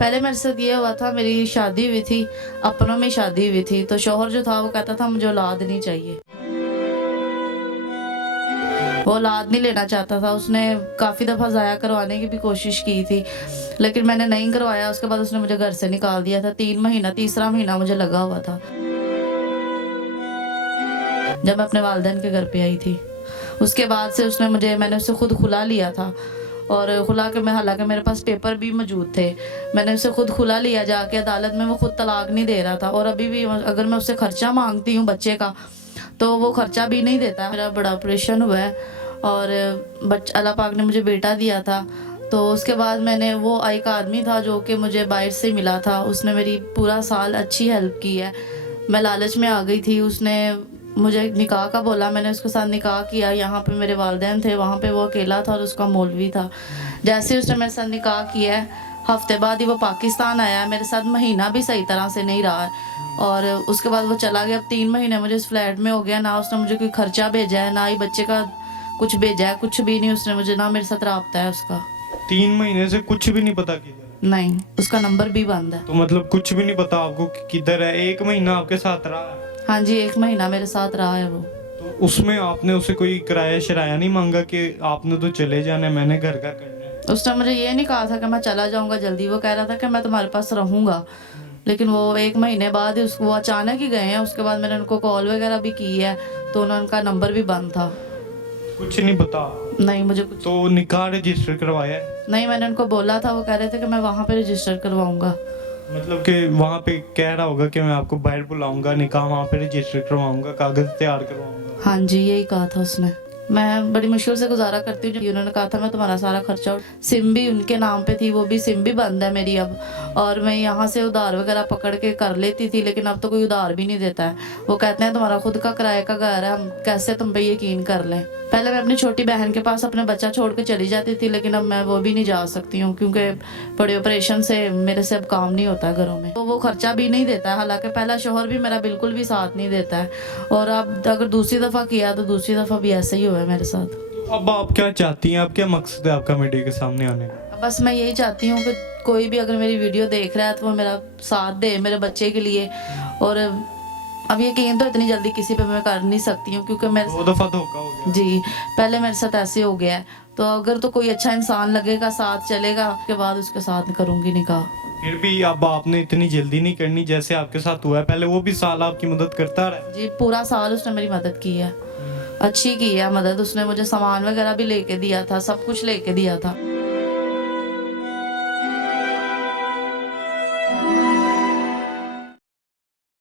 पहले मेरे साथ ये हुआ था, मेरी शादी हुई थी, अपनों में शादी हुई थी, तो शौहर जो था वो कहता था मुझे औलाद नहीं चाहिए, वो औलाद नहीं लेना चाहता था। उसने काफ़ी दफ़ा ज़ाया करवाने की भी कोशिश की थी, लेकिन मैंने नहीं करवाया। उसके बाद उसने मुझे घर से निकाल दिया था। तीसरा महीना मुझे लगा हुआ था जब मैं अपने वालिदैन के घर पे आई थी। उसके बाद से मैंने उससे खुद खुला लिया था, और खुला के मैं, हालांकि मेरे पास पेपर भी मौजूद थे, मैंने उससे खुद खुला लिया जाके अदालत में। वो खुद तलाक नहीं दे रहा था, और अभी भी अगर मैं उससे ख़र्चा मांगती हूँ बच्चे का तो वो ख़र्चा भी नहीं देता। मेरा बड़ा ऑपरेशन हुआ है, और अल्लाह पाक ने मुझे बेटा दिया था। तो उसके बाद वो एक आदमी था जो कि मुझे बाहर से मिला था, उसने मेरी पूरा साल अच्छी हेल्प की है। मैं लालच में आ गई थी, उसने मुझे निकाह का बोला, मैंने उसके साथ निकाह किया। यहाँ पे मेरे वालिदैन थे, वहाँ पे वो अकेला था और उसका मौलवी था। जैसे उसने मेरे साथ निकाह किया है, हफ्ते बाद ही वो पाकिस्तान आया। मेरे साथ महीना भी सही तरह से नहीं रहा, और उसके बाद वो चला गया। अब 3 महीने मुझे इस फ्लैट में हो गया, ना उसने मुझे कोई खर्चा भेजा है, ना ही बच्चे का कुछ भेजा है, कुछ भी नहीं उसने मुझे, ना मेरे साथ रब्ता है उसका। 3 महीने से कुछ भी नहीं पता किधर? नहीं, उसका नंबर भी बंद है। तो मतलब कुछ भी नहीं पता आपको कि किधर है? 1 महीना आपके साथ रहा है? हाँ जी, 1 महीना मेरे साथ रहा है वो। तो उसमें आपने उसे कोई किराया शराया नहीं मांगा कि आपने तो चले जाना है, मैंने घर का करना है? उसने मुझे ये नहीं कहा था कि मैं चला जाऊंगा जल्दी, वो कह रहा था कि मैं तुम्हारे पास रहूंगा। लेकिन वो 1 महीने बाद ही वो अचानक ही गए हैं। उसके बाद मैंने उनको कॉल वगैरह भी की है, तो उनका नंबर भी बंद था। कुछ नहीं पता? नहीं, मुझे कुछ तो निकाह रजिस्टर करवाया है? नहीं, मैंने उनको बोला था, वो कह रहे थे कि मैं वहाँ पे रजिस्टर करवाऊंगा। मतलब कि वहाँ पे कह रहा होगा कि मैं आपको बाहर बुलाऊंगा, निकाह वहाँ पे रजिस्टर करवाऊंगा, कागज तैयार करवाऊंगा। हाँ जी, यही कहा था उसने। मैं बड़ी मुश्किल से गुजारा करती हूँ। उन्होंने कहा था मैं तुम्हारा सारा खर्चा, सिम भी उनके नाम पे थी, वो भी सिम भी बंद है मेरी अब, और मैं यहाँ से उधार वगैरह पकड़ के कर लेती थी, लेकिन अब तो कोई उधार भी नहीं देता है। वो कहते हैं तुम्हारा खुद का किराए का घर है, हम कैसे तुम पे यकीन कर लें। पहले मैं अपनी छोटी बहन के पास अपना बच्चा छोड़ के चली जाती थी, लेकिन अब मैं वो भी नहीं जा सकती हूँ, क्योंकि बड़े ऑपरेशन से मेरे से अब काम नहीं होता है घरों में। तो वो खर्चा भी नहीं देता है, हालांकि पहला शोहर भी मेरा बिल्कुल भी साथ नहीं देता है, और अब अगर दूसरी दफ़ा किया तो दूसरी दफ़ा भी ऐसे ही हुआ है मेरे साथ। अब आप क्या चाहती हैं? अब क्या मकसद है आपका मीडिया के सामने आने का? बस मैं यही चाहती हूँ कि कोई भी अगर मेरी वीडियो देख रहा है तो वो मेरा साथ दे मेरे बच्चे के लिए। और अब यकीन तो इतनी जल्दी किसी पे मैं कर नहीं सकती हूँ, क्योंकि मेरे 2 दफा धोखा हो गया जी, पहले मेरे साथ ऐसे हो गया है। तो अगर तो कोई अच्छा इंसान लगेगा, साथ चलेगा, उसके बाद उसके साथ करूँगी निकाह। फिर भी अब आपने इतनी जल्दी नहीं करनी जैसे आपके साथ हुआ है। पहले वो भी साल आपकी मदद करता रहा? जी, पूरा साल उसने मेरी मदद की है, अच्छी की है मदद। उसने मुझे सामान वगैरह भी लेके दिया था, सब कुछ लेके दिया था।